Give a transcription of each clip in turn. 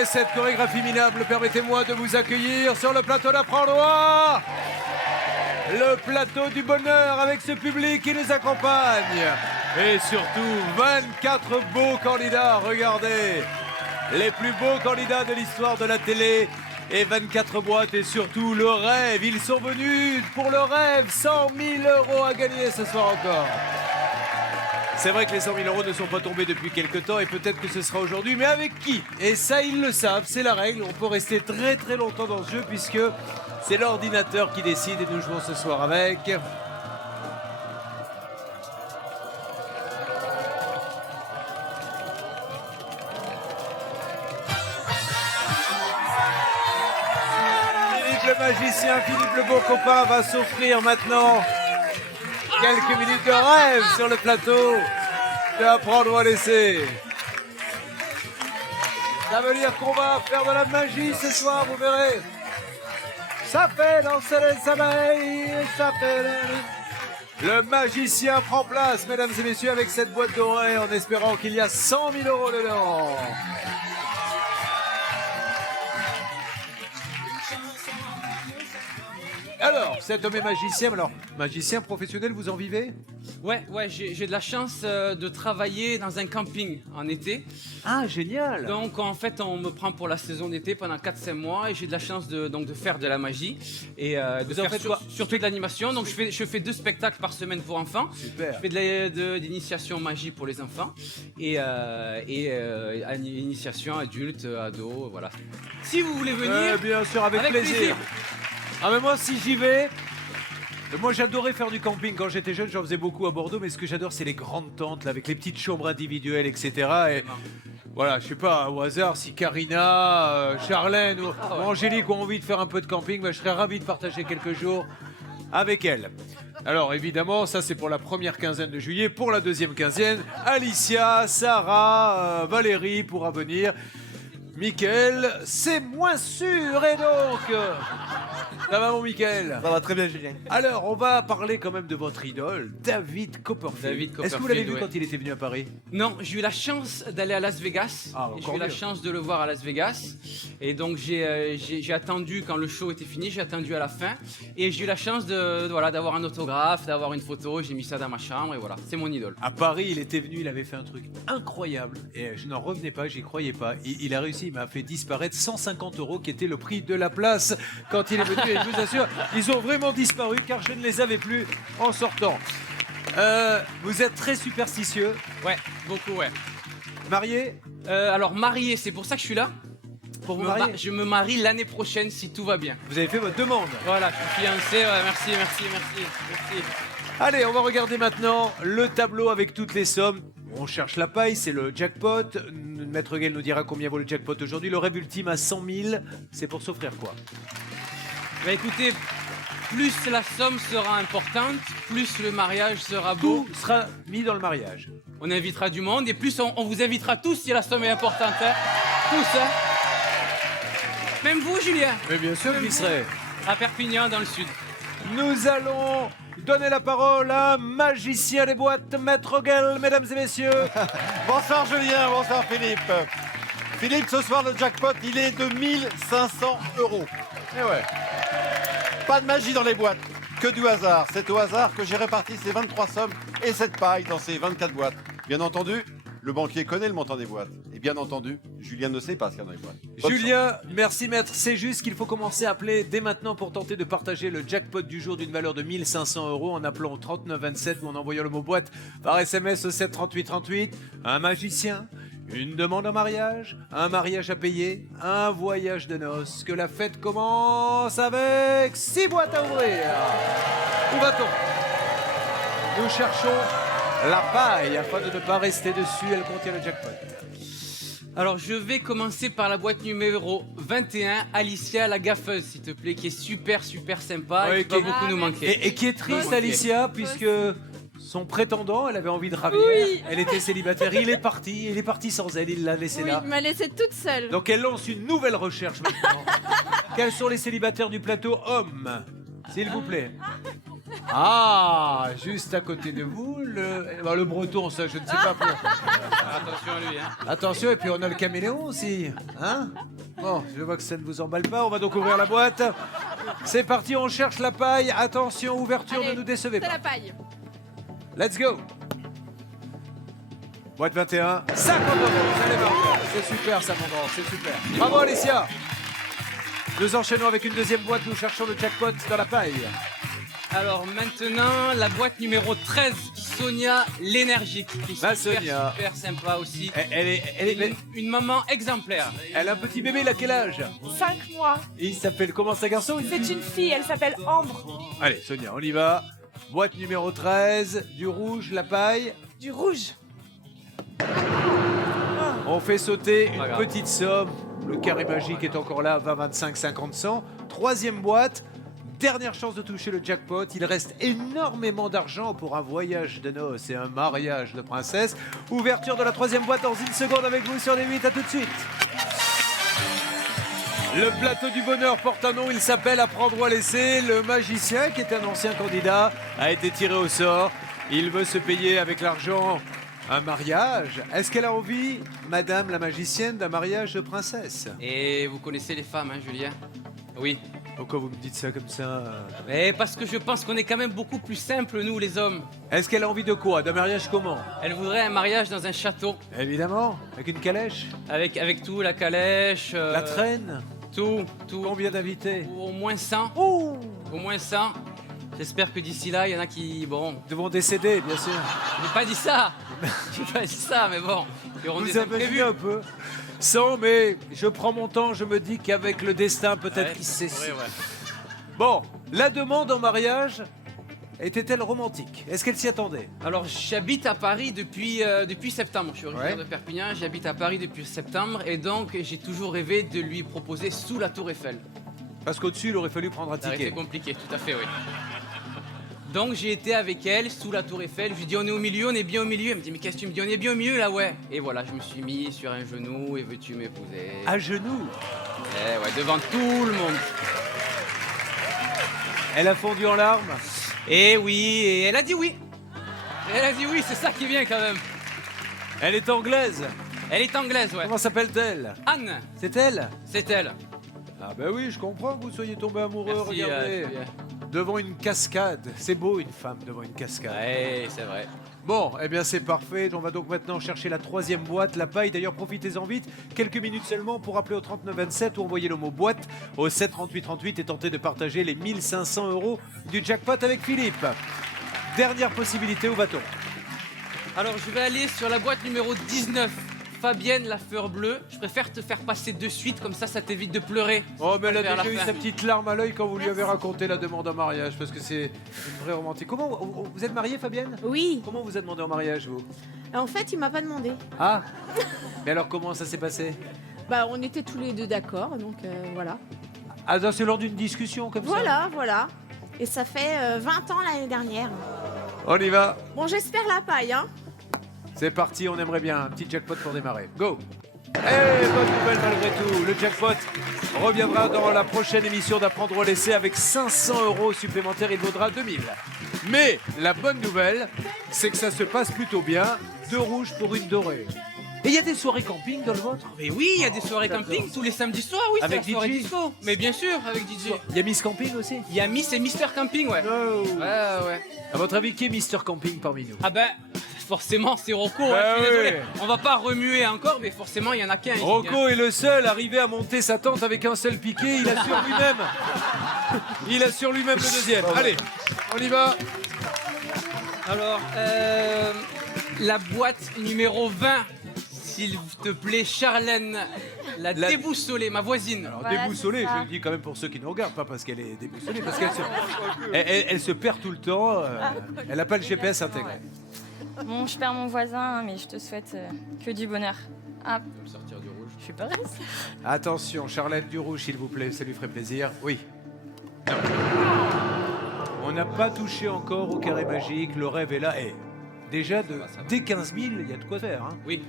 Après cette chorégraphie minable, permettez-moi de vous accueillir sur le plateau d'Apprendre. Le plateau du bonheur avec ce public qui nous accompagne. Et surtout, 24 beaux candidats, regardez. Les plus beaux candidats de l'histoire de la télé. Et 24 boîtes et surtout le rêve. Ils sont venus pour le rêve. 100 000 € à gagner ce soir encore. C'est vrai que les 100 000 € ne sont pas tombés depuis quelques temps et peut-être que ce sera aujourd'hui, mais avec qui? Et ça, ils le savent, c'est la règle. On peut rester très très longtemps dans ce jeu puisque c'est l'ordinateur qui décide et nous jouons ce soir avec. Philippe le magicien, Philippe le beau copain va s'offrir maintenant quelques minutes de rêve sur le plateau de Apprendre ou à laisser. Ça veut dire qu'on va faire de la magie ce soir, vous verrez. Ça fait danser les abeilles, ça fait... Le magicien prend place, mesdames et messieurs, avec cette boîte dorée, en espérant qu'il y a 100 000 € dedans. Alors, cet homme est magicien. Alors, magicien professionnel, vous en vivez? Ouais, j'ai de la chance de travailler dans un camping en été. Ah, génial. Donc, en fait, on me prend pour la saison d'été pendant 4-5 mois et j'ai de la chance de faire de la magie et de faire surtout de l'animation. Donc, je fais 2 spectacles par semaine pour enfants. Super. Je fais de l'initiation magie pour les enfants et initiation adulte, ado, voilà. Si vous voulez venir, bien sûr, avec plaisir. Ah mais moi si j'y vais, moi j'adorais faire du camping quand j'étais jeune, j'en faisais beaucoup à Bordeaux, mais ce que j'adore c'est les grandes tentes là, avec les petites chambres individuelles, etc. Et voilà, je sais pas, au hasard, si Karina, Charlène ou Angélique ont envie de faire un peu de camping, je serais ravi de partager quelques jours avec elles. Alors évidemment, ça c'est pour la première quinzaine de juillet. Pour la deuxième quinzaine, Alicia, Sarah, Valérie pourra venir. Mickaël, c'est moins sûr et donc... Ça va mon Mickaël? Ça va très bien Julien. Alors, on va parler quand même de votre idole, David Copperfield. Est-ce que vous l'avez vu quand il était venu à Paris? Non, j'ai eu la chance d'aller à Las Vegas. Ah, J'ai eu la chance de le voir à Las Vegas. Et donc, j'ai attendu quand le show était fini, j'ai attendu à la fin. Et j'ai eu la chance d'avoir un autographe, d'avoir une photo. J'ai mis ça dans ma chambre et voilà, c'est mon idole. À Paris, il était venu, il avait fait un truc incroyable. Et je n'en revenais pas, j'y croyais pas. Il a réussi, il m'a fait disparaître 150 € qui était le prix de la place quand il est venu. Et je vous assure, ils ont vraiment disparu car je ne les avais plus en sortant. Vous êtes très superstitieux. Ouais, beaucoup, ouais. Marié? Alors, marié, c'est pour ça que je suis là. Pour vous marier? Je me marie l'année prochaine si tout va bien. Vous avez fait votre demande. Voilà, je suis fiancé, ouais, merci. Allez, on va regarder maintenant le tableau avec toutes les sommes. On cherche la paille, c'est le jackpot. Maître Gaël nous dira combien vaut le jackpot aujourd'hui. Le rêve ultime à 100 000, c'est pour s'offrir quoi? Bah écoutez, plus la somme sera importante, plus le mariage sera beau. Tout sera mis dans le mariage. On invitera du monde et plus on vous invitera tous si la somme est importante. Hein. Tous, hein. Même vous, Julien. Mais bien sûr qu'il serait. À Perpignan, dans le sud. Nous allons donner la parole à magicien des boîtes, Maître Gaël, mesdames et messieurs. Bonsoir Julien, bonsoir Philippe. Philippe, ce soir le jackpot il est de 1500 €. Eh ouais. Pas de magie dans les boîtes, que du hasard. C'est au hasard que j'ai réparti ces 23 sommes et cette paille dans ces 24 boîtes. Bien entendu, le banquier connaît le montant des boîtes. Et bien entendu, Julien ne sait pas ce qu'il y a dans les boîtes. Bonne Julien, merci maître. C'est juste qu'il faut commencer à appeler dès maintenant pour tenter de partager le jackpot du jour d'une valeur de 1500 € en appelant au 3927 ou en envoyant le mot boîte par SMS au 7 38 38. Un magicien, une demande en mariage, un mariage à payer, un voyage de noces. Que la fête commence avec 6 boîtes à ouvrir. Où va-t-on? Nous cherchons la paille afin de ne pas rester dessus. Elle contient le jackpot. Alors, je vais commencer par la boîte numéro 21, Alicia la gaffeuse, s'il te plaît, qui est super sympa Ouais, et qui va beaucoup nous manquer. Et qui est triste, Alicia, puisque son prétendant, elle avait envie de ravir. Oui. Elle était célibataire. Il est parti sans elle. Il l'a laissée Oui, là. il m'a laissée toute seule. Donc elle lance une nouvelle recherche maintenant. Quels sont les célibataires du plateau hommes, s'il vous plaît? Ah, juste à côté de vous, le breton, ça, je ne sais pas pour. Attention à lui, hein. Attention, et puis on a le caméléon aussi. Hein? Bon, je vois que ça ne vous emballe pas. On va donc ouvrir la boîte. C'est parti, on cherche la paille. Attention, ouverture, Allez, ne nous décevez c'est pas. la paille. Let's go. Boîte 21, 50 €. Allez, Marc. C'est super, ça, mon grand, c'est super. Bravo, Alessia. Nous enchaînons avec une deuxième boîte. Nous cherchons le jackpot dans la paille. Alors maintenant, la boîte numéro 13, Sonia l'énergique. qui est Ma super, Sonia. super sympa aussi. Une maman exemplaire. Elle a un petit bébé, il a quel âge? 5 mois. Et il s'appelle comment, ce garçon? C'est une fille, elle s'appelle Ambre. Allez, Sonia, on y va. Boîte numéro 13, du rouge, la paille. Du rouge. On fait sauter une Pas grave. petite somme. Le carré magique est encore là, 20, 25, 50, 100. Troisième boîte, dernière chance de toucher le jackpot. Il reste énormément d'argent pour un voyage de noces et un mariage de princesse. Ouverture de la troisième boîte dans une seconde avec vous sur les 8. À tout de suite. Le plateau du bonheur porte un nom, il s'appelle Apprendre ou à laisser. Le magicien, qui est un ancien candidat, a été tiré au sort. Il veut se payer avec l'argent un mariage. Est-ce qu'elle a envie, madame la magicienne, d'un mariage de princesse? Et vous connaissez les femmes, hein, Julien? Oui. Pourquoi vous me dites ça comme ça? Mais parce que je pense qu'on est quand même beaucoup plus simples, nous, les hommes. Est-ce qu'elle a envie de quoi? D'un mariage comment? Elle voudrait un mariage dans un château. Évidemment, avec une calèche, Avec tout, la calèche. la traîne, Tout. combien d'invités? Au moins 100. Oh, Au moins 100. J'espère que d'ici là, il y en a qui. Bon. devront décéder, bien sûr. Je n'ai pas dit ça. Je n'ai pas dit ça, mais bon. Il y aura des Vous avez imprévus. vu un peu. Sans, mais je prends mon temps, je me dis qu'avec le destin, peut-être Ouais, qu'il sait. ouais, ouais. Bon, la demande en mariage était-elle romantique? Est-ce qu'elle s'y attendait? Alors, j'habite à Paris depuis septembre. Je suis originaire Ouais. de Perpignan. J'habite à Paris depuis septembre. Et donc, j'ai toujours rêvé de lui proposer sous la Tour Eiffel. Parce qu'au-dessus, il aurait fallu prendre un Ça aurait été ticket. compliqué, tout à fait, oui. Donc j'ai été avec elle sous la Tour Eiffel. Je lui dis on est au milieu, on est bien au milieu. Elle me dit mais qu'est-ce que tu me dis? On est bien au milieu là, ouais. Et voilà, je me suis mis sur un genou et veux-tu m'épouser? À genoux. Eh ouais, devant tout le monde. Elle a fondu en larmes. Et oui, et elle a dit oui. Elle a dit oui, c'est ça qui est bien quand même. Elle est anglaise. Elle est anglaise, ouais. Comment s'appelle-t-elle? Anne, C'est elle? c'est elle. Ah ben oui, je comprends que vous soyez tombé amoureux, Merci, regardez. Julien. Devant une cascade. C'est beau une femme devant une cascade. Ouais, c'est vrai. Bon, eh bien c'est parfait. On va donc maintenant chercher la troisième boîte, la paille. D'ailleurs, profitez-en vite. Quelques minutes seulement pour appeler au 3927 ou envoyer le mot boîte au 7 38 38 et tenter de partager les 1500 € du jackpot avec Philippe. Dernière possibilité, où va-t-on? Alors je vais aller sur la boîte numéro 19. Fabienne, la fleur bleue. Je préfère te faire passer de suite, comme ça t'évite de pleurer. Oh, mais elle a Vers la déjà eu fin. sa petite larme à l'œil quand vous lui avez raconté la demande en mariage, parce que c'est une vraie romantique. Comment vous êtes mariée, Fabienne? Oui. Comment vous a demandé en mariage, vous? En fait, il m'a pas demandé. Ah. Mais alors, comment ça s'est passé? Bah, on était tous les deux d'accord, donc voilà. Ah, non, c'est lors d'une discussion comme ça? Voilà. Et ça fait 20 ans l'année dernière. On y va. Bon, j'espère la paille, hein. C'est parti, on aimerait bien un petit jackpot pour démarrer. Go! Eh, bonne nouvelle malgré tout. Le jackpot reviendra dans la prochaine émission d'Apprendre ou à laisser avec 500 € supplémentaires. Il vaudra 2000. Mais la bonne nouvelle, c'est que ça se passe plutôt bien. 2 rouges pour une dorée. Et il y a des soirées camping dans le vôtre? Mais oui, il y a des soirées camping tous les samedis soirs, oui, c'est Avec la soirée DJ? disco. Mais bien sûr, avec DJ. Il y a Miss Camping aussi? Il y a Miss et Mister Camping, ouais. Oh. Ouais. À votre avis, qui est Mister Camping parmi nous? Ah ben, forcément, c'est Rocco, hein, Bah je suis désolé. oui. On va pas remuer encore, mais forcément, il y en a qu'un. ici, hein. Rocco est le seul arrivé à monter sa tente avec un seul piqué. Il assure lui-même. Il assure lui-même le deuxième. Allez, on y va. Alors, la boîte numéro 20, s'il te plaît, Charlène, la déboussolée, ma voisine. Alors, Voilà, déboussolée, c'est ça. je le dis quand même pour ceux qui nous regardent, pas parce qu'elle est déboussolée, parce qu'elle se, elle se perd tout le temps. Elle n'a pas le GPS intégré. Bon, je perds mon voisin, mais je te souhaite que du bonheur. Ah, Je vais me sortir du rouge. je suis pas reste. Attention, Charlène du rouge, s'il vous plaît, ça lui ferait plaisir. Oui. Non. On n'a pas touché encore au carré magique, le rêve est là. Et déjà, Ça va. dès 15 000, il y a de quoi faire. Hein. Oui.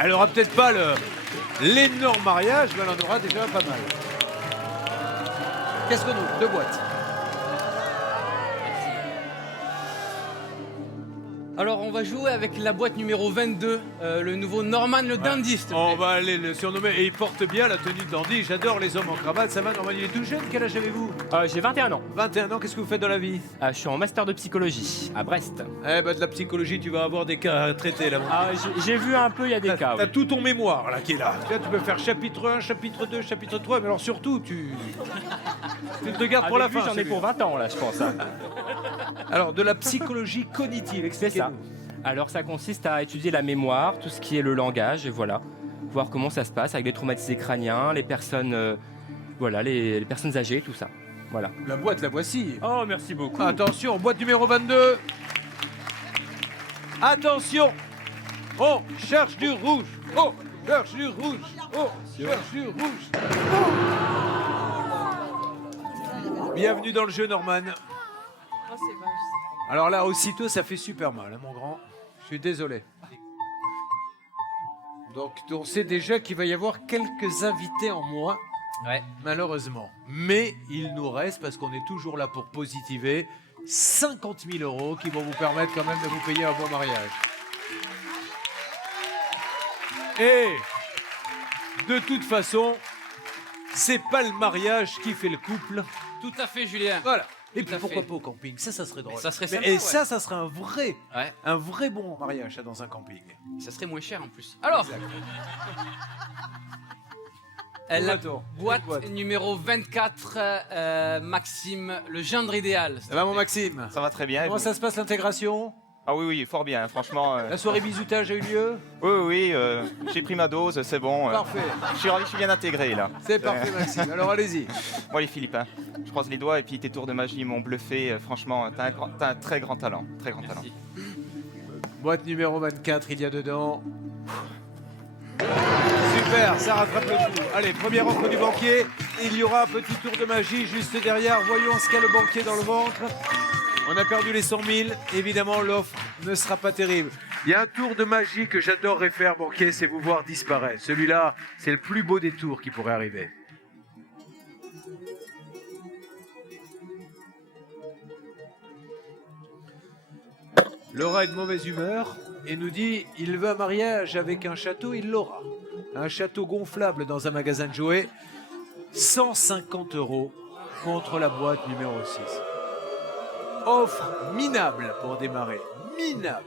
Elle aura peut-être pas l'énorme mariage, mais elle en aura déjà pas mal. Qu'est-ce qu'on ouvre? 2 boîtes. Alors, on va jouer avec la boîte numéro 22, le nouveau Norman le Dandy, s'il te On plaît. va aller le surnommer. Et il porte bien la tenue de dandy. J'adore les hommes en cravate. Ça va, Norman, il est tout jeune. Quel âge avez-vous? J'ai 21 ans. 21 ans, qu'est-ce que vous faites dans la vie? Je suis en master de psychologie à Brest. Eh ben, de la psychologie, tu vas avoir des cas à traiter là. J'ai vu un peu, il y a des cas. T'as Oui. tout ton mémoire là qui est là. Tu peux faire chapitre 1, chapitre 2, chapitre 3, mais alors surtout, tu te gardes pour la Avec lui, fin. j'en ai pour 20 ans là, je pense. Hein. Alors, de la psychologie cognitive, C'est ça. expliquez-nous. Alors ça consiste à étudier la mémoire, tout ce qui est le langage, et voilà. Voir comment ça se passe avec les traumatisés crâniens, les personnes, voilà, les personnes âgées, tout ça. Voilà. La boîte, la voici. Oh, merci beaucoup. Attention, boîte numéro 22. Attention. On cherche du rouge. Oh, cherche du rouge. Oh, cherche du rouge. Bienvenue dans le jeu, Norman. Alors là, aussitôt, ça fait super mal, hein, mon grand. Je suis désolé. Donc, on sait déjà qu'il va y avoir quelques invités en moins, Ouais. malheureusement. Mais il nous reste, parce qu'on est toujours là pour positiver, 50 000 € qui vont vous permettre quand même de vous payer un bon mariage. Et de toute façon, c'est pas le mariage qui fait le couple. Tout à fait, Julien. Voilà. Et Tout puis à pourquoi fait. pas au camping? Ça serait drôle. Ça serait Mais- sympa, et ouais. ça serait Ouais, un vrai bon mariage ça, dans un camping. ça serait moins cher en plus. Alors, Exact. la Attends, boîte boîte. numéro 24, Maxime, le gendre idéal. Ça va, mon Maxime? Ça va très bien. et Comment vous ça se passe l'intégration? Ah oui, oui, fort bien, franchement. La soirée bisoutage a eu lieu? Oui, oui, oui, j'ai pris ma dose, c'est bon. Parfait. Je suis ravi, je suis bien intégré là. C'est parfait, Maxime. Alors allez-y. Bon, allez, Philippe, hein, je croise les doigts et puis tes tours de magie m'ont bluffé. Franchement, t'as un très grand talent. Très grand talent. Merci. Boîte numéro 24, il y a dedans. Super, ça rattrape le coup. Allez, première offre du banquier. Il y aura un petit tour de magie juste derrière. Voyons ce qu'a le banquier dans le ventre. On a perdu les 100 000. Évidemment, l'offre ne sera pas terrible. Il y a un tour de magie que j'adorerais faire, banquier, c'est vous voir disparaître. Celui-là, c'est le plus beau des tours qui pourrait arriver. Laura est de mauvaise humeur et nous dit il veut un mariage avec un château, il l'aura. Un château gonflable dans un magasin de jouets, 150 € contre la boîte numéro 6. Offre minable pour démarrer, minable.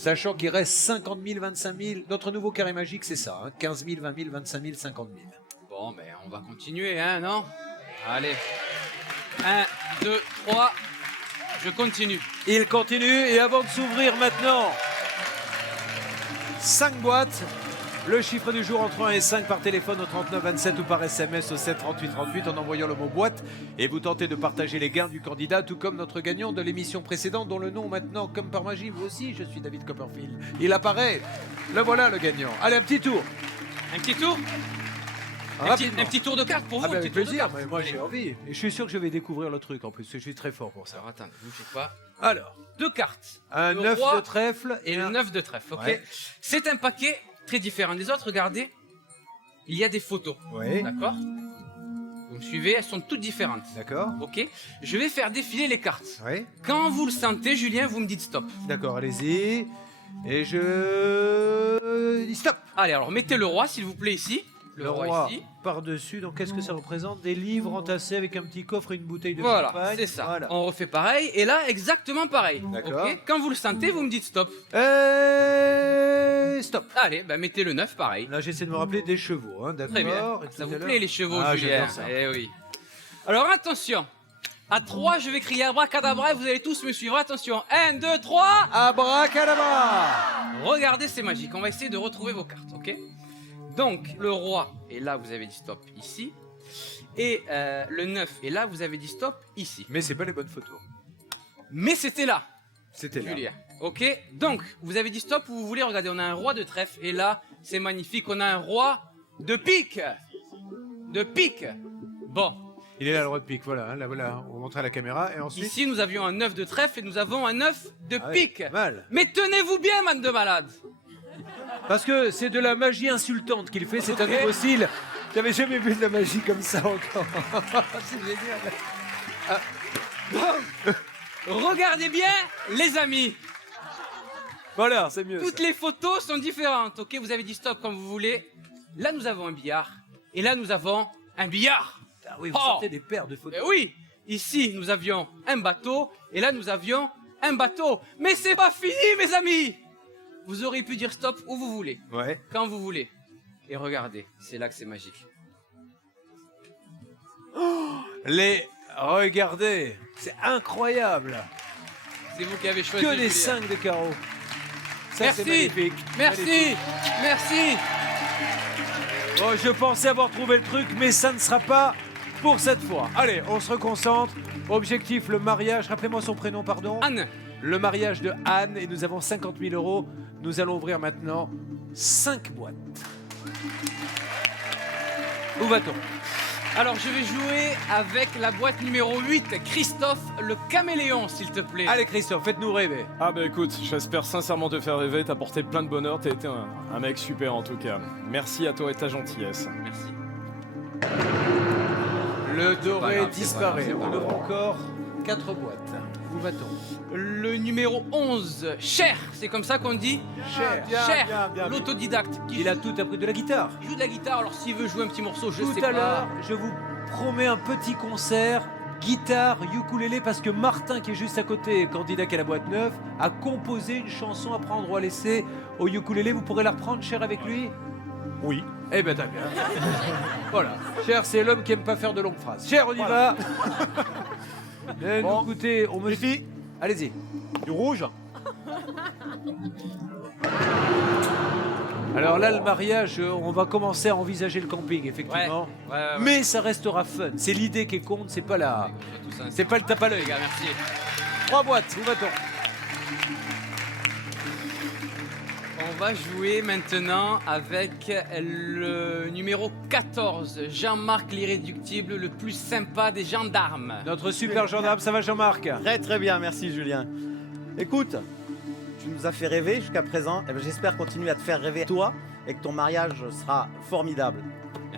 Sachant qu'il reste 50 000, 25 000. Notre nouveau carré magique, c'est ça, hein, 15 000, 20 000, 25 000, 50 000. Bon, ben on va continuer, hein, non? Allez. 1, 2, 3. Je continue. Il continue et avant de s'ouvrir maintenant, 5 boîtes. Le chiffre du jour entre 1 et 5 par téléphone au 39 27 ou par SMS au 7 38 38 en envoyant le mot boîte. Et vous tentez de partager les gains du candidat, tout comme notre gagnant de l'émission précédente, dont le nom maintenant, comme par magie, vous aussi, je suis David Copperfield. Il apparaît. Le voilà le gagnant. Allez, un petit tour. Un petit tour? Rapidement. Un petit tour de carte pour vous? Ah ben, un avec petit tour de plaisir, carte. mais moi Allez. j'ai envie. Et je suis sûr que je vais découvrir le truc en plus, parce que je suis très fort pour ça. Alors attendez, bougez pas. Alors, Deux cartes. un Le 9 roi de trèfle Et le 9 de trèfle, ok? Ouais. C'est un paquet très différent des autres, regardez. Il y a des photos, Oui, d'accord? Vous me suivez, elles sont toutes différentes, d'accord. ok? Je vais faire défiler les cartes. Oui. Quand vous le sentez, Julien, vous me dites stop. D'accord, allez-y. Et je dis stop. Allez, alors mettez le roi, s'il vous plaît, ici. Le roi ici. par-dessus. Donc qu'est-ce que ça représente? Des livres entassés avec un petit coffre et une bouteille de Voilà, champagne. c'est ça. Voilà. On refait pareil. Et là, exactement pareil. D'accord. ok? Quand vous le sentez, vous me dites stop. Et stop. Allez, bah mettez le 9, pareil. Là, j'essaie de me rappeler des chevaux, hein, d'accord. Très bien. Et Ça tout vous à plaît, l'heure- les chevaux, Ah, Julien? j'adore ça. Eh oui. Alors attention. À 3, je vais crier abracadabra et vous allez tous me suivre. Attention. 1, 2, 3. Abracadabra. Regardez, c'est magique. On va essayer de retrouver vos cartes, ok? Donc, le roi, et là, vous avez dit stop ici. Et le 9, et là, vous avez dit stop ici. Mais c'est pas les bonnes photos. Mais c'était là, C'était là. Julien. Ok? Donc, vous avez dit stop où vous voulez. Regardez, on a un roi de trèfle. Et là, c'est magnifique. On a un roi de pique. De pique. Bon. Il est là le roi de pique, voilà, hein, là, voilà. On montre à la caméra et ensuite. Ici, nous avions un 9 de trèfle et nous avons un 9 de Ah ouais, pique. mal. Mais tenez-vous bien, man de malade. Parce que c'est de la magie insultante qu'il fait, c'est un Ok. nouveau style. J'avais jamais vu de la magie comme ça encore. C'est génial. Ah. Regardez bien, les amis. Voilà, c'est mieux. Toutes les photos sont différentes, ok? Vous avez dit stop quand vous voulez. Là, nous avons un billard. Et là, nous avons un billard. Ah oui, vous Oh. sortez des paires de photos. Oui, ici, nous avions un bateau. Et là, nous avions un bateau. Mais c'est pas fini, mes amis. Vous auriez pu dire stop où vous voulez, Ouais. quand vous voulez. Et regardez, c'est là que c'est magique. Regardez, c'est incroyable. C'est vous qui avez choisi. Que des Julien. 5 de carreau. Ça, Merci. c'est magnifique. Merci, merci. Bon, je pensais avoir trouvé le truc, mais ça ne sera pas pour cette fois. Allez, on se reconcentre. Objectif, le mariage. Rappelez-moi son prénom, pardon. Anne, Le mariage de Anne, et nous avons 50 000 euros. Nous allons ouvrir maintenant 5 boîtes. Où va-t-on? alors je vais jouer avec la boîte numéro 8, Christophe le caméléon, s'il te plaît. Allez, Christophe, faites-nous rêver. Ah bah écoute, j'espère sincèrement te faire rêver, t'as apporté plein de bonheur, t'as été un mec super en tout cas. Merci à toi et ta gentillesse. Merci. Le pas doré grave, c'est disparaît. pas grave, c'est pas On ouvre grave. encore 4 boîtes. Où va-t-on? Le numéro 11, Cher, c'est comme ça qu'on dit? Cher. Cher, l'autodidacte. Qui Il a tout appris de la guitare. joue de la guitare, alors s'il veut jouer un petit morceau, je sais Tout pas. à l'heure, je vous promets un petit concert guitare, ukulélé, parce que Martin, qui est juste à côté, candidat qui a la boîte 9, a composé une chanson à prendre ou à laisser au ukulélé. Vous pourrez la reprendre, Cher, avec lui? Oui. Eh ben, très bien. Voilà. Cher, c'est l'homme qui aime pas faire de longues phrases. Cher, on y va. Bon. Écoutez, on me... Les filles, Allez-y. du rouge. Alors là, le mariage, on va commencer à envisager le camping, effectivement. Ouais, ouais. Mais ça restera fun. C'est l'idée qui compte, c'est pas la... C'est pas le tape à l'œil. Les gars, merci. 3 boîtes, où va-t-on? On va jouer maintenant avec le numéro 14, Jean-Marc l'irréductible, le plus sympa des gendarmes. Notre super gendarme, ça va Jean-Marc? Très très bien, merci Julien. Écoute, tu nous as fait rêver jusqu'à présent, et j'espère continuer à te faire rêver toi et que ton mariage sera formidable.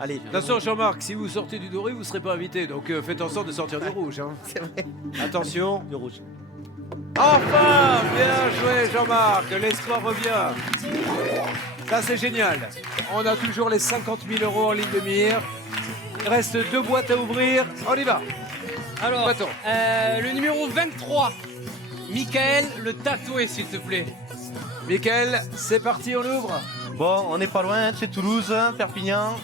Allez, De toute façon, Jean-Marc, si vous sortez du doré, vous ne serez pas invité. Donc faites en sorte de sortir du rouge. Hein. c'est vrai, Attention. du rouge. Enfin, bien joué Jean-Marc, l'espoir revient. Ça c'est génial. On a toujours les 50 000 euros en ligne de mire. Il reste 2 boîtes à ouvrir. On y va. Alors, Va-t-on? le numéro 23, Michael le tatoué, s'il te plaît. Mickaël, c'est parti, on ouvre. Bon, on n'est pas loin, c'est Toulouse, Perpignan.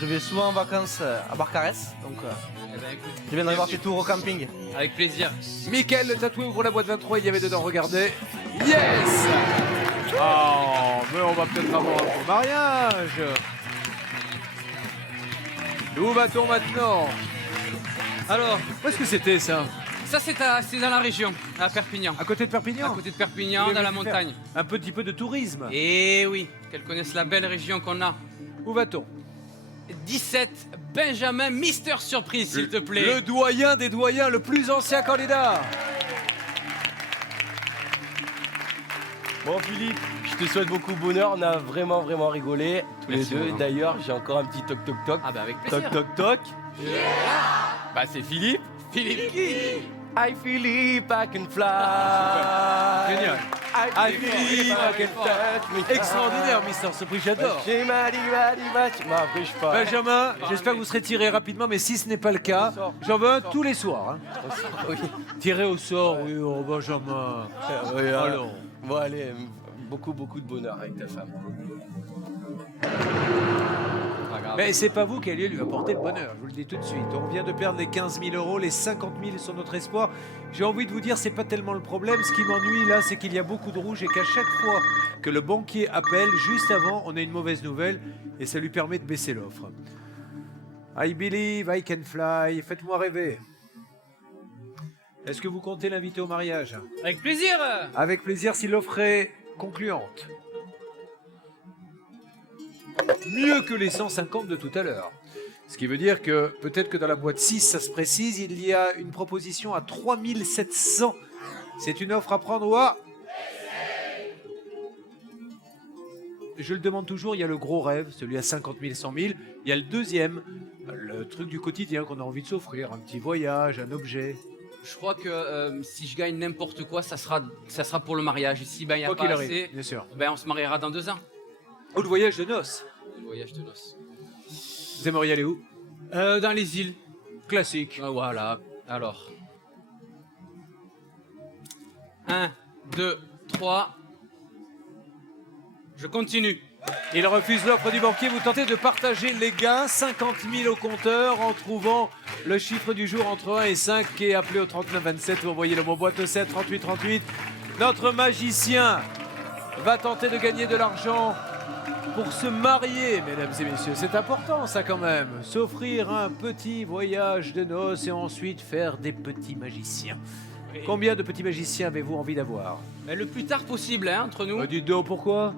Je vais souvent en vacances à Barcarès, donc Eh ben, écoute, je viendrai voir tes tours au camping. avec plaisir. Mickaël le tatoué ouvre la boîte 23, il y avait dedans, regardez. Yes. Oh, mais on va peut-être avoir un beau mariage. Où va-t-on maintenant? Alors, Où est-ce que c'était ça? ça c'est dans la région, à Perpignan. À côté de Perpignan? À côté de Perpignan, Vous dans la voulez faire montagne. Un petit peu de tourisme. Et oui, qu'elles connaissent la belle région qu'on a. Où va-t-on? 17, Benjamin Mister Surprise, s'il te plaît. Le doyen des doyens, le plus ancien candidat. Bon Philippe, je te souhaite beaucoup de bonheur, on a vraiment rigolé tous Merci, les deux. Roland. D'ailleurs, j'ai encore un petit toc toc toc. Ah bah avec plaisir. Toc toc toc. Bah c'est Philippe. Philippe qui? Hi Philippe, I can fly. Génial. Hi Philippe, I can touch me. Extraordinaire, Mister Surprise, j'adore. J'ai ma diva. Après, je pas. Benjamin, j'espère que vous serez tiré rapidement, mais si ce n'est pas le cas, j'en veux un tous les soirs. Hein. Tiré au sort, oui, oh Benjamin. Oui, Alors. Bon allez, beaucoup de bonheur avec ta femme. Pas grave. Mais c'est pas vous qui allez lui apporter le bonheur, je vous le dis tout de suite. On vient de perdre les 15 000 euros, les 50 000 sont notre espoir. J'ai envie de vous dire, c'est pas tellement le problème. Ce qui m'ennuie là, c'est qu'il y a beaucoup de rouge et qu'à chaque fois que le banquier appelle, juste avant, on a une mauvaise nouvelle et ça lui permet de baisser l'offre. I believe I can fly. Faites-moi rêver. Est-ce que vous comptez l'inviter au mariage? Avec plaisir. Avec plaisir si l'offre est concluante. Mieux que les 150 de tout à l'heure. Ce qui veut dire que peut-être que dans la boîte 6, ça se précise, il y a une proposition à 3700. C'est une offre à prendre ou à... Je le demande toujours, il y a le gros rêve, celui à 50 000, 100 000. Il y a le deuxième, le truc du quotidien qu'on a envie de s'offrir, un petit voyage, un objet. Je crois que si je gagne n'importe quoi, ça sera pour le mariage. Et si ben, il n'y a Quoi pas qu'il assez, arrive, bien sûr. ben, on se mariera dans 2 ans. Ou le voyage de noces. Le voyage de noces. Vous aimeriez aller où? Dans les îles. Classique. Voilà. Alors. 1, 2, 3. Je continue. Il refuse l'offre du banquier. Vous tentez de partager les gains. 50 000 au compteur en trouvant le chiffre du jour entre 1 et 5 qui est appelé au 3927. Vous envoyez le mot boîte au 7 38 38. Notre magicien va tenter de gagner de l'argent pour se marier, mesdames et messieurs. C'est important, ça, quand même. S'offrir un petit voyage de noces et ensuite faire des petits magiciens. Combien de petits magiciens avez-vous envie d'avoir? Ben, le plus tard possible, hein, entre nous. Dites donc, pourquoi?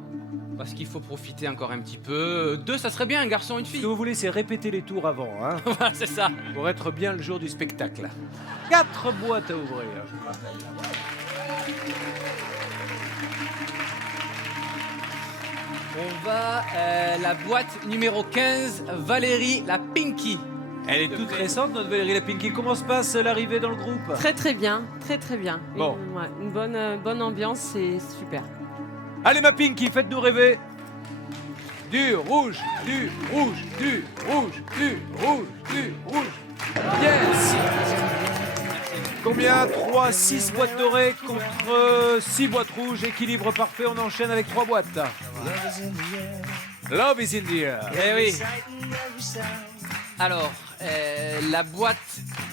Parce qu'il faut profiter encore un petit peu. 2, ça serait bien, un garçon, une Ce fille. que vous voulez, c'est répéter les tours avant, hein, Voilà, c'est ça. pour être bien le jour du spectacle. 4 boîtes à ouvrir. On va la boîte numéro 15, Valérie la Pinky. Elle est toute récente, notre Valérie la Pinky. Comment se passe l'arrivée dans le groupe? Très bien, très bien. Bon. Une bonne ambiance, c'est super. Allez, ma Pinky, faites-nous rêver. Du rouge, du rouge, du rouge, du rouge, du rouge. Yes! Combien? 3, 6 boîtes dorées contre 6 boîtes rouges. Équilibre parfait, on enchaîne avec 3 boîtes. Love is in the air. Eh oui. Alors, la boîte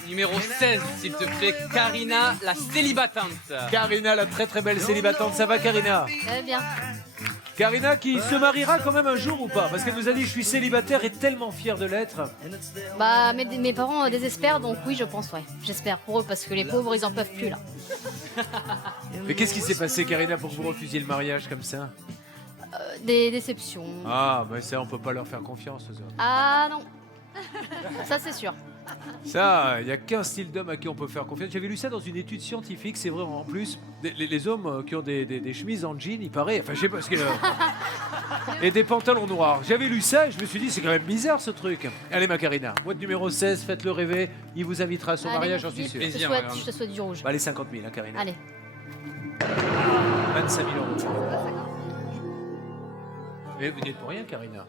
numéro 16, s'il te plaît, Karina la célibatante. Karina, la très très belle célibatante. Ça va, Karina? Très bien. Karina qui se mariera quand même un jour ou pas? Parce qu'elle nous a dit je suis célibataire et tellement fière de l'être. Bah, mes parents désespèrent, donc oui, je pense, ouais. J'espère pour eux, parce que les pauvres, ils en peuvent plus, là. Mais qu'est-ce qui s'est passé, Karina, pour que vous refusiez le mariage comme ça? Des déceptions. Ah, mais ça, on peut pas leur faire confiance aux hommes. Ah non. Ça, c'est sûr. Ça, il n'y a qu'un style d'homme à qui on peut faire confiance. J'avais lu ça dans une étude scientifique, c'est vrai, en plus. Les hommes qui ont des chemises en jean, il paraît, enfin je sais pas ce que... et des pantalons noirs. J'avais lu ça et je me suis dit, c'est quand même bizarre ce truc. Allez, ma Karina, boîte numéro 16, faites-le rêver. Il vous invitera à son Allez, mariage, j'en suis Philippe, sûr. je te souhaite du rouge. Bah, allez, 50 000, hein, Karina. Allez. 25 000 euros. Mais vous n'y êtes pour rien, Karina.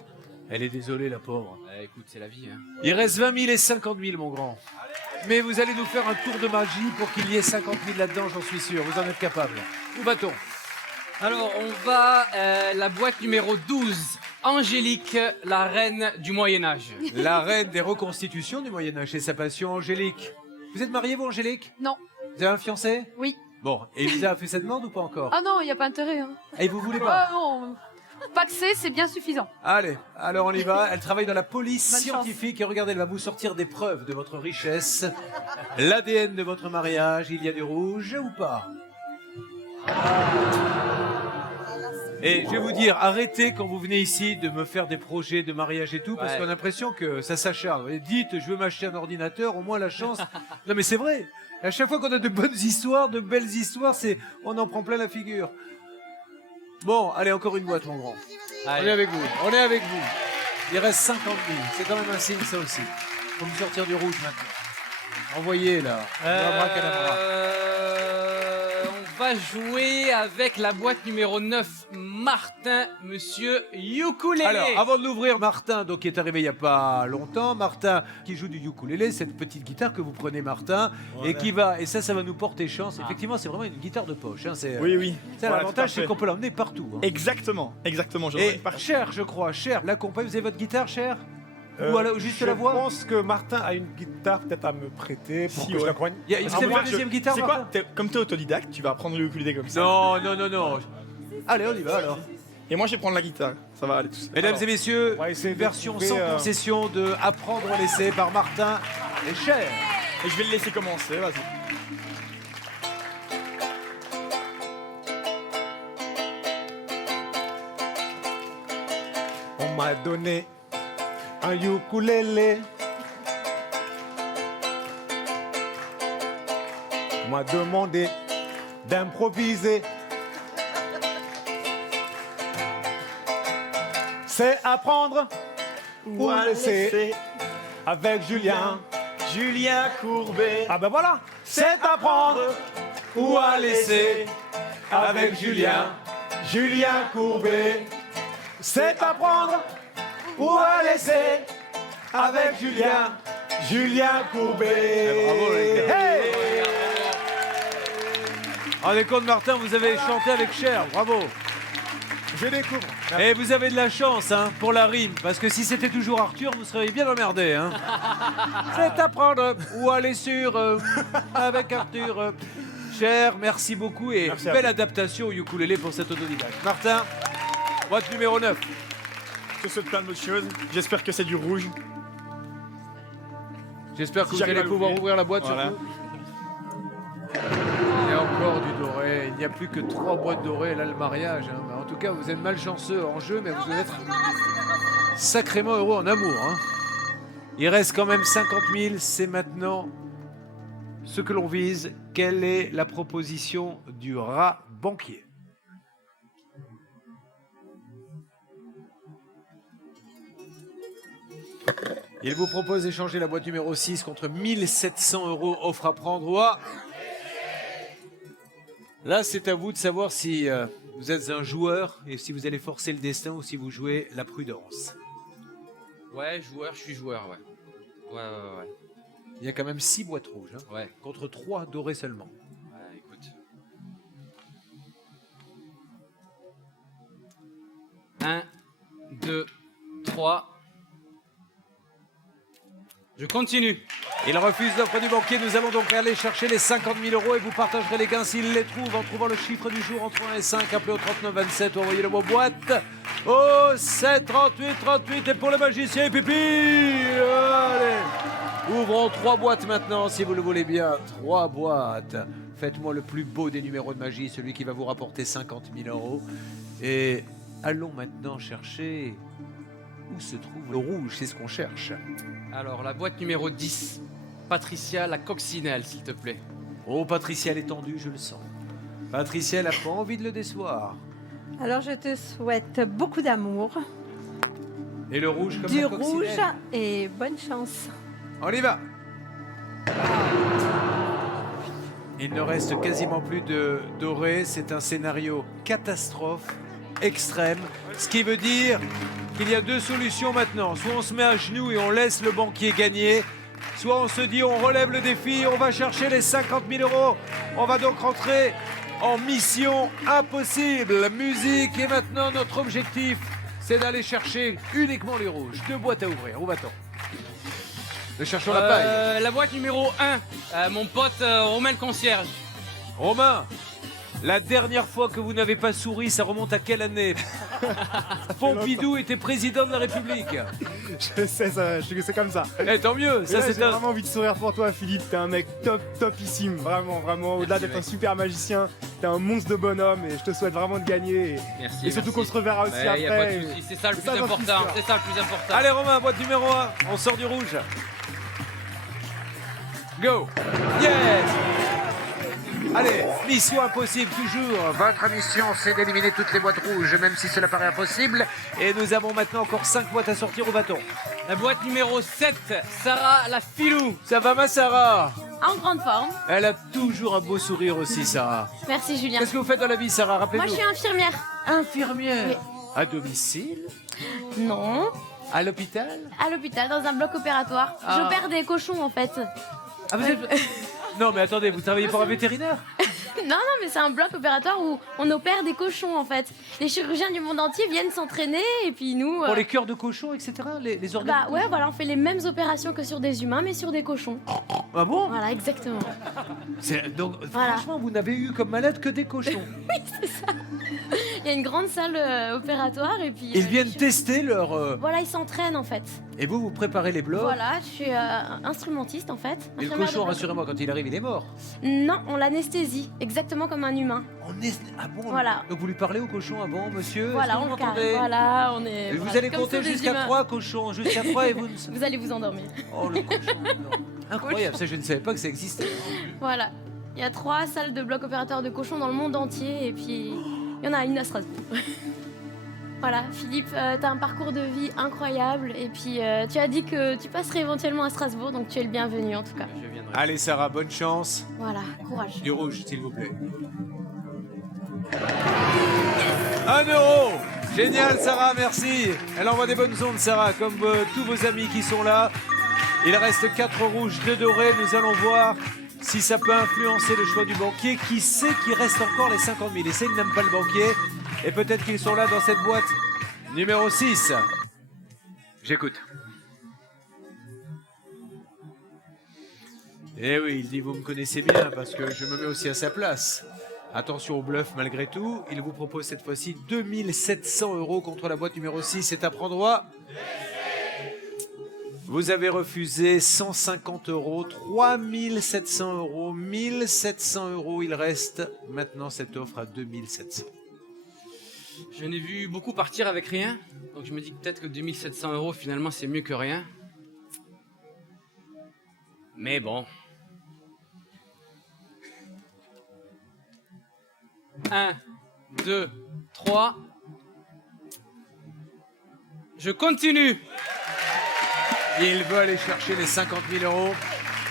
Elle est désolée, la pauvre. Écoute, c'est la vie. Hein. Il reste 20 000 et 50 000, mon grand. Mais vous allez nous faire un tour de magie pour qu'il y ait 50 000 là-dedans, j'en suis sûr. Vous en êtes capable. Où va-t-on? Alors, on va la boîte numéro 12, Angélique, la reine du Moyen-Âge. La reine des reconstitutions du Moyen-Âge, c'est sa passion, Angélique. Vous êtes mariée, vous, Angélique? Non. Vous avez un fiancé? Oui. Bon, et Elisa a fait sa demande ou pas encore? Ah non, il n'y a pas intérêt. Hein. Et vous voulez pas? Ah non. Paxé, c'est bien suffisant. Allez, alors on y va. Elle travaille dans la police Bonne scientifique et regardez, elle va vous sortir des preuves de votre richesse. L'ADN de votre mariage, il y a du rouge ou pas? Et je vais vous dire, arrêtez quand vous venez ici de me faire des projets de mariage et tout, parce qu'on a l'impression que ça s'acharne. Et dites, je veux m'acheter un ordinateur, au moins la chance. Non mais c'est vrai. À chaque fois qu'on a de bonnes histoires, de belles histoires, on en prend plein la figure. Bon, allez, encore une boîte, mon grand. Allez. On est avec vous, on est avec vous. Il reste 50 000, c'est quand même un signe, ça aussi. Faut me sortir du rouge maintenant. Envoyez, là. Abracadabra. On va jouer avec la boîte numéro 9, Martin, monsieur ukulélé. Alors, avant de l'ouvrir, Martin, donc, qui est arrivé il n'y a pas longtemps, Martin qui joue du ukulélé, cette petite guitare que vous prenez, Martin, Voilà. et qui va, et ça va nous porter chance. Effectivement, c'est vraiment une guitare de poche. Hein, Oui, oui. C'est Voilà, l'avantage, tout à c'est fait. qu'on peut l'emmener partout. Hein. Exactement, exactement. Et Cher, je crois, Cher, l'accompagne. Vous avez votre guitare, Cher? Ou alors juste la voix? Je pense que Martin a une guitare peut-être à me prêter pour Si, que je ouais. l'accompagne. Vous avez une deuxième guitare, C'est quoi Martin? Comme t'es autodidacte, tu vas apprendre le ukulélé comme ça. Non, non, non, non. Allez, on y va alors. Et moi, je vais prendre la guitare. Ça va aller tout seul. Mesdames et messieurs, On va essayer une de version trouver, sans concession de Apprendre à laisser par Martin et Cher. Et je vais le laisser commencer, vas-y. On m'a donné un ukulélé. On m'a demandé d'improviser. C'est apprendre ou à laisser avec Julien. Julien Courbet. Ah ben voilà, c'est à prendre ou à laisser avec Julien Courbet. C'est à prendre ou à laisser avec Julien Courbet. Bravo les gars. Hey. Rendez compte, Martin, vous avez chanté avec Cher, bravo. Je découvre. Et vous avez de la chance hein, pour la rime, parce que si c'était toujours Arthur, vous seriez bien emmerdé. Hein. C'est à prendre ou aller sur avec Arthur. Cher, merci beaucoup et Merci à belle vous. adaptation au ukulélé pour cet autodidacte. Martin, boîte numéro 9. Je te souhaite plein d'autres choses. J'espère que c'est du rouge. J'espère que Si vous j'arrive allez à pouvoir l'ouvrir. ouvrir la boîte Voilà. surtout. Il y a encore du doré. Il n'y a plus que 3 boîtes dorées. Là, le mariage. Hein. En tout cas, vous êtes malchanceux en jeu, mais vous allez être sacrément heureux en amour. Hein. Il reste quand même 50 000. C'est maintenant ce que l'on vise. Quelle est la proposition du rat banquier? Il vous propose d'échanger la boîte numéro 6 contre 1700 € offre à prendre ou à... Là, c'est à vous de savoir si vous êtes un joueur et si vous allez forcer le destin ou si vous jouez la prudence. Ouais, joueur, je suis joueur, ouais. Ouais. Il y a quand même 6 boîtes rouges, hein, Ouais. contre 3 dorées seulement. Ouais, écoute. 1, 2, 3. Je continue. Il refuse l'offre du banquier. Nous allons donc aller chercher les 50 000 € et vous partagerez les gains s'il les trouve en trouvant le chiffre du jour entre 1 et 5. Appelez au 39 27 ou envoyez-le vos boîtes au 7 38 38. Et pour le magicien et Pipi, allez, ouvrons 3 boîtes maintenant si vous le voulez bien. 3 boîtes. Faites-moi le plus beau des numéros de magie, celui qui va vous rapporter 50 000 €. Et allons maintenant chercher où se trouve le rouge, c'est ce qu'on cherche. Alors, la boîte numéro 10. Patricia, la coccinelle, s'il te plaît. Oh, Patricia, elle est tendue, je le sens. Patricia, elle n'a pas envie de le décevoir. Alors je te souhaite beaucoup d'amour, Et le rouge comme du la rouge coccinelle. et bonne chance. On y va. Il ne reste quasiment plus de doré. C'est un scénario catastrophe extrême. Ce qui veut dire qu'il y a 2 solutions maintenant. Soit on se met à genoux et on laisse le banquier gagner. Soit on se dit on relève le défi, on va chercher les 50 000 €. On va donc rentrer en mission impossible. Musique et maintenant notre objectif, c'est d'aller chercher uniquement les rouges. 2 boîtes à ouvrir. Où va-t-on? Nous cherchons la paille. La boîte numéro 1. Mon pote Romain le concierge. Romain, la dernière fois que vous n'avez pas souri, ça remonte à quelle année? Pompidou était président de la République. Je sais, c'est comme ça. Eh, tant mieux, ça c'est J'ai un... vraiment envie de sourire pour toi, Philippe. T'es un mec topissime, vraiment. Au-delà d'être un super magicien, t'es un monstre de bonhomme et je te souhaite vraiment de gagner. Merci. Et surtout qu'on se reverra aussi Ouais, y a après. pas de souci, c'est ça le plus j'en suis important. sûr. C'est ça le plus important. Allez Romain, boîte numéro 1, on sort du rouge. Go. Yes. Allez, mission impossible toujours. Votre mission, c'est d'éliminer toutes les boîtes rouges, même si cela paraît impossible. Et nous avons maintenant encore 5 boîtes à sortir au bâton. La boîte numéro 7. Sarah la filou. Ça va ma Sarah? En grande forme. Elle a toujours un beau sourire aussi, Sarah. Merci Julien. Qu'est-ce que vous faites dans la vie, Sarah? Rappelez-nous. Moi je suis infirmière. Infirmière. Oui. À domicile? Non. À l'hôpital? À l'hôpital, dans un bloc opératoire. Ah. J'opère des cochons en fait. Ah, vous êtes... Non, mais attendez, vous travaillez pour un vétérinaire? Non, mais c'est un bloc opératoire où on opère des cochons en fait. Les chirurgiens du monde entier viennent s'entraîner et puis nous. Pour les cœurs de cochons, etc. Les organes Bah de ouais, cochons. voilà, on fait les mêmes opérations que sur des humains, mais sur des cochons. Ah bon? Voilà, exactement. Donc, Voilà. franchement, vous n'avez eu comme malade que des cochons. Il y a une grande salle opératoire et puis. Ils viennent tester leur... Voilà, ils s'entraînent en fait. Et vous préparez les blocs. Voilà, je suis instrumentiste en fait. Et le infirmière de cochon, bloc. rassurez-moi, quand il arrive, il est mort. Non, on l'anesthésie, exactement comme un humain. Ah bon? Voilà. Donc vous lui parlez au cochon avant, monsieur? Voilà, Est-ce que on vous le carre. m'entendez? Voilà, on est. Et vous voilà, allez comme compter sur des jusqu'à humains. 3 cochons, jusqu'à 3 et vous... Vous allez vous endormir. Oh, le cochon, non. Incroyable, ça je ne savais pas que ça existait. Voilà. Il y a 3 salles de bloc opérateur de cochons dans le monde entier et puis il y en a une à Strasbourg. Voilà, Philippe, t'as un parcours de vie incroyable et puis tu as dit que tu passerais éventuellement à Strasbourg, donc tu es le bienvenu en tout cas. Je viendrai. Allez Sarah, bonne chance. Voilà, courage. Du rouge, s'il vous plaît. 1 euro. Génial Sarah, merci. Elle envoie des bonnes ondes Sarah, comme tous vos amis qui sont là. Il reste 4 rouges, 2 dorés. Nous allons voir si ça peut influencer le choix du banquier. Qui sait qu'il reste encore les 50 000? Et s'il n'aime pas le banquier, et peut-être qu'ils sont là dans cette boîte. Numéro 6. J'écoute. Eh oui, il dit vous me connaissez bien parce que je me mets aussi à sa place. Attention au bluff malgré tout. Il vous propose cette fois-ci 2700 € contre la boîte numéro 6. C'est à prendre droit. Vous avez refusé 150 €, 3700 €, 1700 €. Il reste maintenant cette offre à 2700. Je n'ai vu beaucoup partir avec rien, donc je me dis que peut-être que 2700 € finalement c'est mieux que rien. Mais bon. 1, 2, 3. Je continue. Il veut aller chercher les 50 000 €.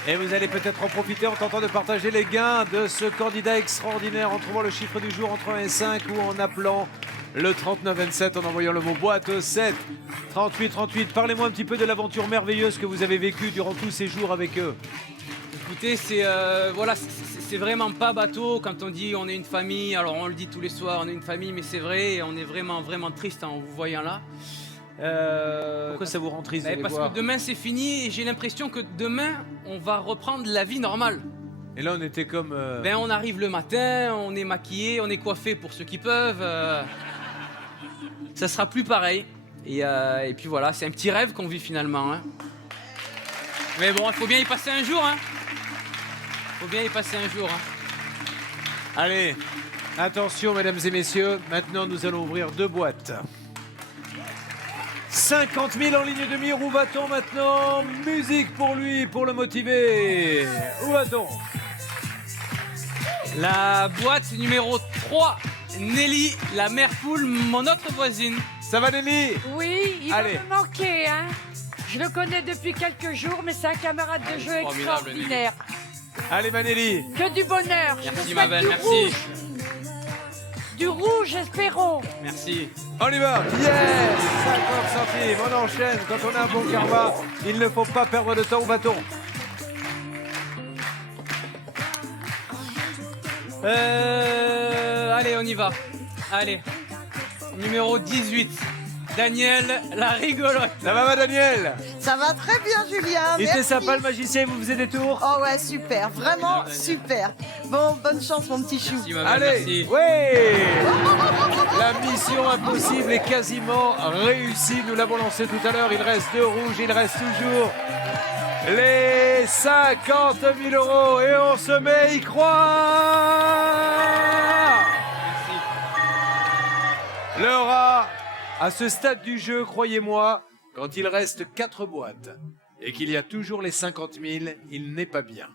Et vous allez peut-être en profiter en tentant de partager les gains de ce candidat extraordinaire en trouvant le chiffre du jour entre 1 et 5 ou en appelant le 3927 en envoyant le mot boîte au 7 38 38. Parlez-moi un petit peu de l'aventure merveilleuse que vous avez vécue durant tous ces jours avec eux. Écoutez, c'est vraiment pas bateau quand on dit on est une famille. Alors on le dit tous les soirs, on est une famille, mais c'est vrai, et on est vraiment, vraiment triste en vous voyant là. Pourquoi ça vous rend triste de les Parce voir que demain c'est fini et j'ai l'impression que demain on va reprendre la vie normale. Et là on était comme... On arrive le matin, on est maquillé, on est coiffé pour ceux qui peuvent. Ça sera plus pareil. Et puis voilà, c'est un petit rêve qu'on vit finalement. Hein. Mais bon, il faut bien y passer un jour. Hein. Faut bien y passer un jour. Hein. Allez, attention mesdames et messieurs, maintenant nous allons ouvrir 2 boîtes. 50 000 en ligne de mire, où va-t-on maintenant? Musique pour lui, pour le motiver. Où va-t-on? La boîte numéro 3, Nelly, la mère poule, mon autre voisine. Ça va Nelly? Oui, il Allez. va me manquer, hein. Je le connais depuis quelques jours, mais c'est un camarade de jeu extraordinaire. Allez Manelli. Que du bonheur. Je te Merci souhaite ma belle, du merci. rouge. Du rouge, espérons. Merci. On y va. Yes, 50 centimes, on enchaîne. Quand on a un bon karma, il ne faut pas perdre de temps. Où va-t-on? Allez, on y va. Allez. Numéro 18. Daniel, la rigolote. Ça va Daniel? Ça va très bien, Julien. Il était merci. sympa le magicien, il vous faisait des tours? Oh ouais, super, vraiment super. Bon, bonne chance, mon petit chou. Merci, ma belle, Allez, merci. oui. La mission impossible est quasiment réussie. Nous l'avons lancé tout à l'heure. Il reste 2 rouges, il reste toujours les 50 000 € et on se met à y croire. Le rat, à ce stade du jeu, croyez-moi, quand il reste 4 boîtes et qu'il y a toujours les 50 000, il n'est pas bien.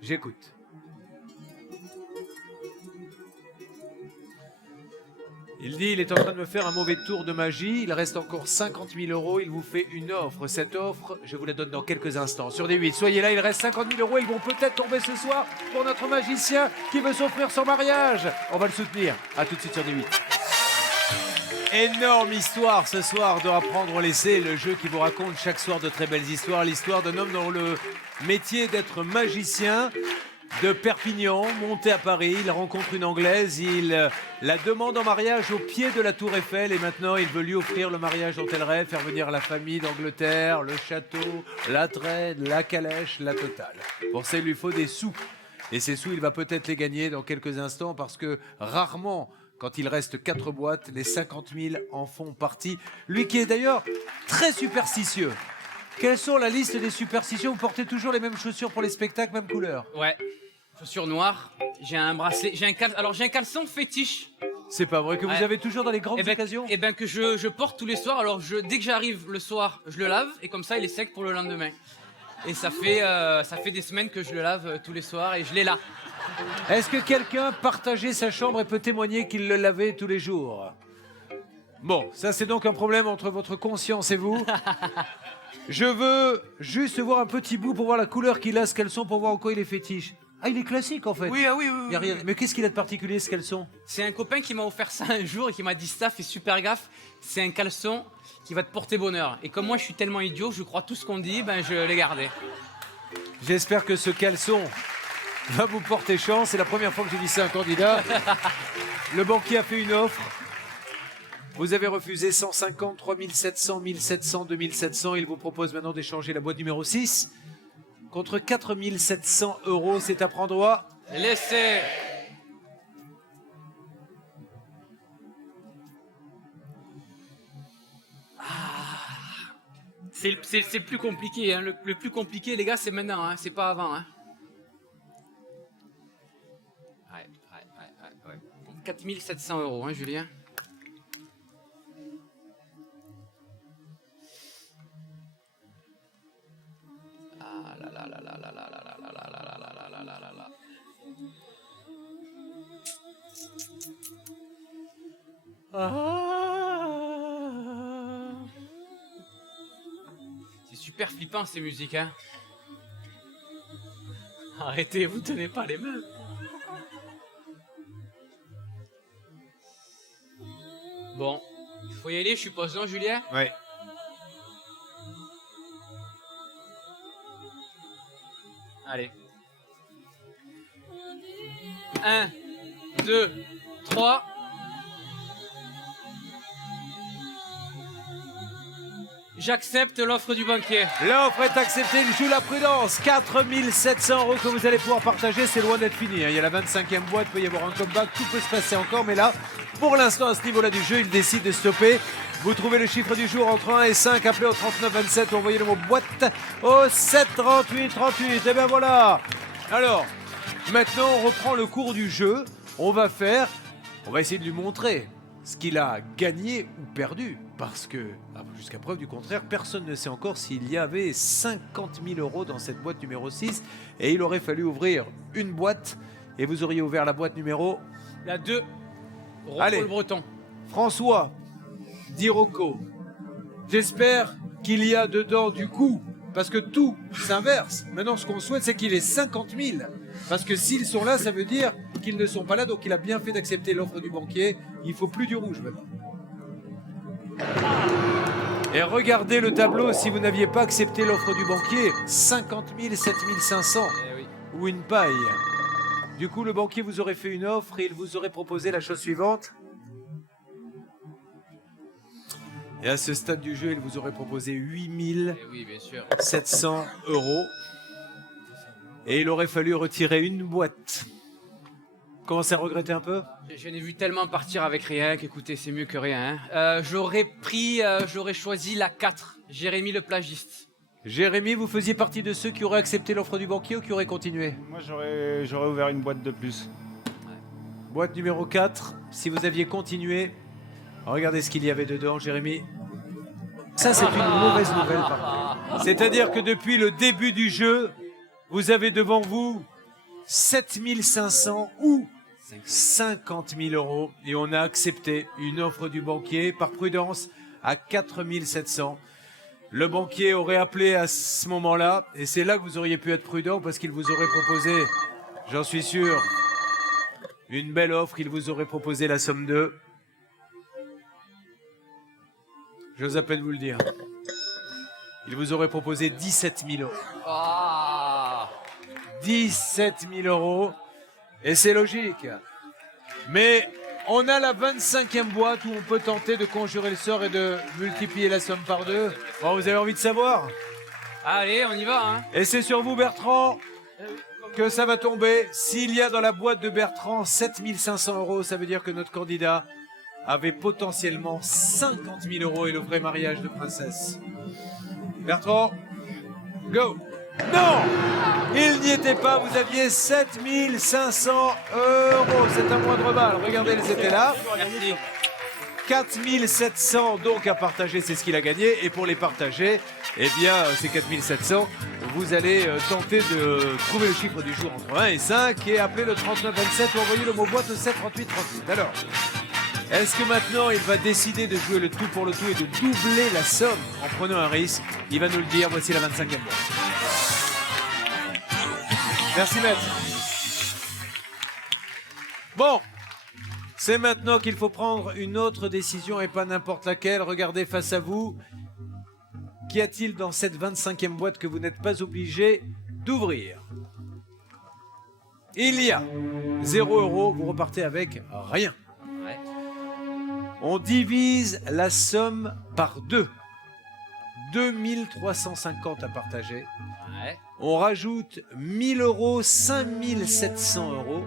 J'écoute. Il dit, il est en train de me faire un mauvais tour de magie. Il reste encore 50 000 €. Il vous fait une offre. Cette offre, je vous la donne dans quelques instants. Sur des 8, soyez là, il reste 50 000 €. Ils vont peut-être tomber ce soir pour notre magicien qui veut s'offrir son mariage. On va le soutenir. A tout de suite sur des 8. Énorme histoire ce soir de Apprendre au laisser, le jeu qui vous raconte chaque soir de très belles histoires. L'histoire d'un homme dans le métier d'être magicien, de Perpignan, monté à Paris. Il rencontre une Anglaise, il la demande en mariage au pied de la Tour Eiffel et maintenant il veut lui offrir le mariage dont elle rêve, faire venir la famille d'Angleterre, le château, la traîne, la calèche, la totale. Pour ça, il lui faut des sous. Et ces sous, il va peut-être les gagner dans quelques instants parce que rarement, quand il reste 4 boîtes, les 50 000 en font partie. Lui qui est d'ailleurs très superstitieux. Quelles sont la liste des superstitions? Vous portez toujours les mêmes chaussures pour les spectacles, même couleur? Ouais. Chaussures noires. J'ai un bracelet. J'ai un caleçon fétiche. C'est pas vrai que vous avez toujours dans les grandes occasions? Eh ben que je porte tous les soirs. Alors dès que j'arrive le soir, je le lave et comme ça il est sec pour le lendemain. Et ça fait des semaines que je le lave tous les soirs et je l'ai là. Est-ce que quelqu'un partageait sa chambre et peut témoigner qu'il le lavait tous les jours? Bon, ça c'est donc un problème entre votre conscience et vous. Je veux juste voir un petit bout pour voir la couleur qu'il a, ce caleçon, pour voir en quoi il est fétiche. Ah, il est classique en fait. Oui, ah oui, oui. Y a rien. Mais qu'est-ce qu'il a de particulier ce caleçon? C'est un copain qui m'a offert ça un jour et qui m'a dit ça, fais super gaffe, c'est un caleçon qui va te porter bonheur. Et comme moi je suis tellement idiot, je crois tout ce qu'on dit, ben je l'ai gardé. J'espère que ce caleçon va vous porter chance. C'est la première fois que j'ai dit ça à un candidat. Le banquier a fait une offre. Vous avez refusé 150, 3700, 1700, 2700. Il vous propose maintenant d'échanger la boîte numéro 6 contre 4700 €. C'est à prendre au... Laissez. C'est le plus compliqué. Hein. Le plus compliqué, les gars, c'est maintenant. Hein. C'est pas avant. Hein. Ouais. 4700 €, hein, Julien. Ah là là là là là là là là là là là là là là là là. C'est super flippant ces musiques, hein. Arrêtez, vous tenez pas les mains. Bon, il faut y aller, je suppose, non, Julien? Ouais. Allez. 1, 2, 3. J'accepte l'offre du banquier. L'offre est acceptée, il joue la prudence. 4700 € que vous allez pouvoir partager, c'est loin d'être fini. Il y a la 25e boîte, il peut y avoir un comeback, tout peut se passer encore. Mais là, pour l'instant, à ce niveau-là du jeu, il décide de stopper. Vous trouvez le chiffre du jour entre 1 et 5, appelez au 3927 ou envoyez le mot boîte au 73838. Et bien voilà. Alors, maintenant, on reprend le cours du jeu. On va essayer de lui montrer ce qu'il a gagné ou perdu. Parce que, jusqu'à preuve du contraire, personne ne sait encore s'il y avait 50 000 € dans cette boîte numéro 6. Et il aurait fallu ouvrir une boîte. Et vous auriez ouvert la boîte numéro... La 2. Rocco Allez. le Breton. François, dit Rocco. J'espère qu'il y a dedans du coup, parce que tout s'inverse. Maintenant, ce qu'on souhaite, c'est qu'il ait 50 000. Parce que s'ils sont là, ça veut dire qu'ils ne sont pas là. Donc, il a bien fait d'accepter l'offre du banquier. Il faut plus du rouge maintenant. Et regardez le tableau, si vous n'aviez pas accepté l'offre du banquier, 50 000, 7 500 ou une paille. Du coup, le banquier vous aurait fait une offre et il vous aurait proposé la chose suivante. Et à ce stade du jeu, il vous aurait proposé 8 700 €. Et il aurait fallu retirer une boîte. Commencez à regretter un peu? Je n'ai vu tellement partir avec rien qu'écoutez, c'est mieux que rien. Hein. J'aurais choisi la 4, Jérémy le plagiste. Jérémy, vous faisiez partie de ceux qui auraient accepté l'offre du banquier ou qui auraient continué? Moi, j'aurais ouvert une boîte de plus. Ouais. Boîte numéro 4, si vous aviez continué, regardez ce qu'il y avait dedans, Jérémy. Ça, c'est une mauvaise nouvelle, par contre. C'est-à-dire que depuis le début du jeu, vous avez devant vous 7 500 ou 50 000 € et on a accepté une offre du banquier par prudence à 4 700. Le banquier aurait appelé à ce moment-là et c'est là que vous auriez pu être prudent parce qu'il vous aurait proposé, j'en suis sûr, une belle offre. Il vous aurait proposé la somme de... J'ose à peine vous le dire. Il vous aurait proposé 17 000 €. 17 000 €. Et c'est logique. Mais on a la 25e boîte où on peut tenter de conjurer le sort et de multiplier la somme par 2. Bon, vous avez envie de savoir? Allez, on y va. Hein. Et c'est sur vous, Bertrand, que ça va tomber. S'il y a dans la boîte de Bertrand 7 500 €, ça veut dire que notre candidat avait potentiellement 50 000 € et le vrai mariage de princesse. Bertrand, go! Non! Il n'y était pas, vous aviez 7 500 €. C'est un moindre mal. Regardez, ils étaient là. 4 700 donc à partager, c'est ce qu'il a gagné. Et pour les partager, eh bien, ces 4 700, vous allez tenter de trouver le chiffre du jour entre 1 et 5 et appeler le 3927 ou envoyer le mot boîte au 73838. Alors, Est-ce que maintenant il va décider de jouer le tout pour le tout et de doubler la somme en prenant un risque? Il va nous le dire, voici la 25e boîte. Merci maître. Bon, c'est maintenant qu'il faut prendre une autre décision et pas n'importe laquelle. Regardez face à vous. Qu'y a-t-il dans cette 25e boîte que vous n'êtes pas obligé d'ouvrir? Il y a 0 €, vous repartez avec rien. Ouais. On divise la somme par 2. 2350 à partager. Ouais. On rajoute 1000 €, 5700 €,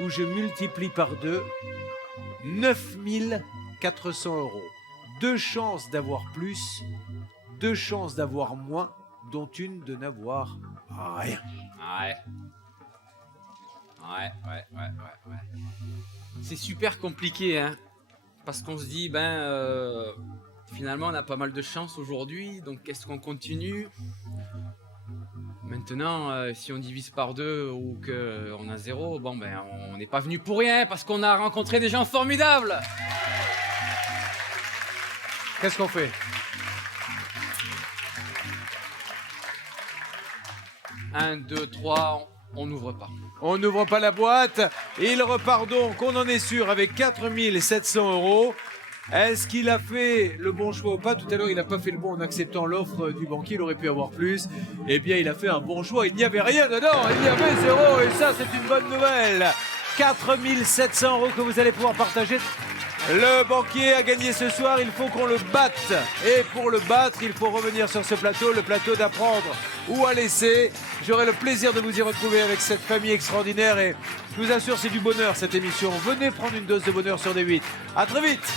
où je multiplie par 2, 9400 €. 2 chances d'avoir plus, 2 chances d'avoir moins, dont une de n'avoir rien. Ouais. Ouais. C'est super compliqué, hein. Parce qu'on se dit, finalement, on a pas mal de chance aujourd'hui, donc est-ce qu'on continue? Maintenant, si on divise par 2 ou qu'on a 0, on n'est pas venu pour rien, parce qu'on a rencontré des gens formidables. Qu'est-ce qu'on fait? 1, 2, 3, on n'ouvre pas. On n'ouvre pas la boîte. Il repart donc, on en est sûr, avec 4700 €. Est-ce qu'il a fait le bon choix ou pas? Tout à l'heure, il n'a pas fait le bon en acceptant l'offre du banquier. Il aurait pu avoir plus. Eh bien, il a fait un bon choix. Il n'y avait rien dedans. Il y avait 0. Et ça, c'est une bonne nouvelle. 4700 € que vous allez pouvoir partager. Le banquier a gagné ce soir, il faut qu'on le batte. Et pour le battre, il faut revenir sur ce plateau, le plateau d'apprendre ou à laisser. J'aurai le plaisir de vous y retrouver avec cette famille extraordinaire. Et je vous assure, c'est du bonheur cette émission. Venez prendre une dose de bonheur sur D8. À très vite.